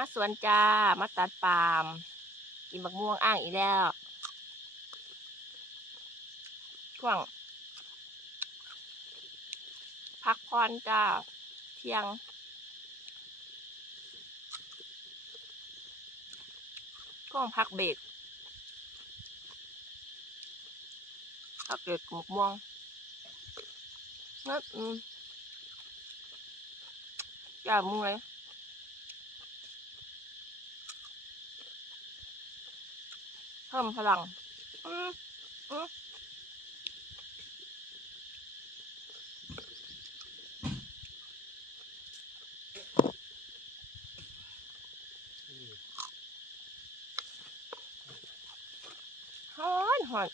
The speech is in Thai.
มาสวนจ้า มาตัดปาล์มกินบักม่วงอ่างอีกแล้วช่วง พักผ่อนจ้า เที่ยง ช่วงพักเบรกพักเบรกหมกม่วงนั่นอืมอย่ามึงเลย เพิ่มพลังหอมฮอนฮอน